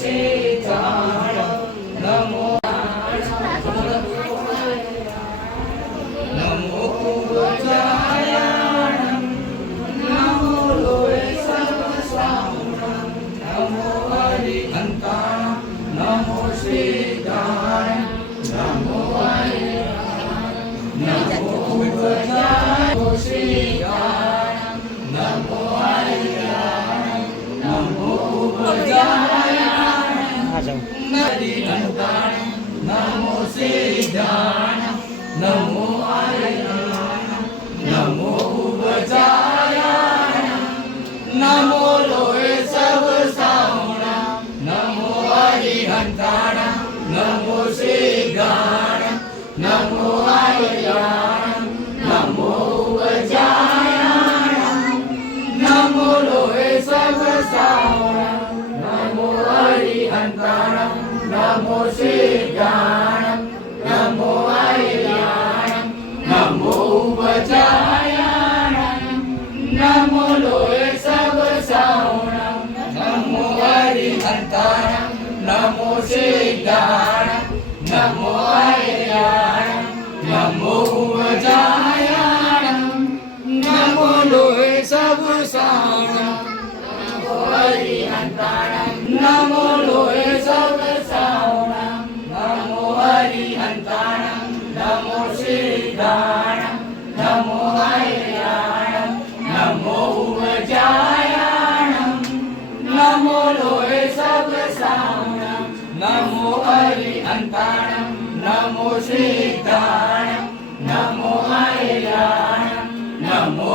शीताणं नमो नमो उज्जायाणं नमो लोहे सर्वसाहुणं नमो हरिहन्ताणं नमो शीताणं नमो नमो उज्जाय शीताणं नमो हरिहन्ताणं नमो उज्जायाणं हरिहन्ताणं नमो शीताणं नमो हरिहन्ताणं नमो उज्जायाणं नमो लोहे सर्वसाहुणं नमो हरिहन्ताणं नमो शीताणं नमो हरिहन्ताणं नमो उज्जायाणं नमो लोहे सर्वसाहुणं नमो हरिहन्ताणं नमो शीताणं नमो हरिहन्ताणं नमो उज्जायाणं नमो लोहे सर्वसाहुणं नमो हरिहन्ताणं नमो शीताणं नमो हरिहन्ताणं नमो उज्जायाणं नमो लोहे सर्वसाहुणं नमो हरिहन्ताणं नमो लोहे सर्वसाहुणं नमो हरिहन्ताणं नमो शीताणं नमो हरिहन्ताणं नमो उज्जायाणं नमो लोहे सर्वसाहुणं नमो हरिहन्ताणं नमो शीताणं नमो हरिहन्ताणं नमो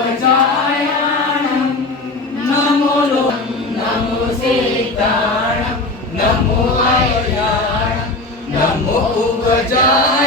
उज्जायाणं नमो लोहे नमो शीताणं नमो हरिहन्ताणं नमो उज्जायाणं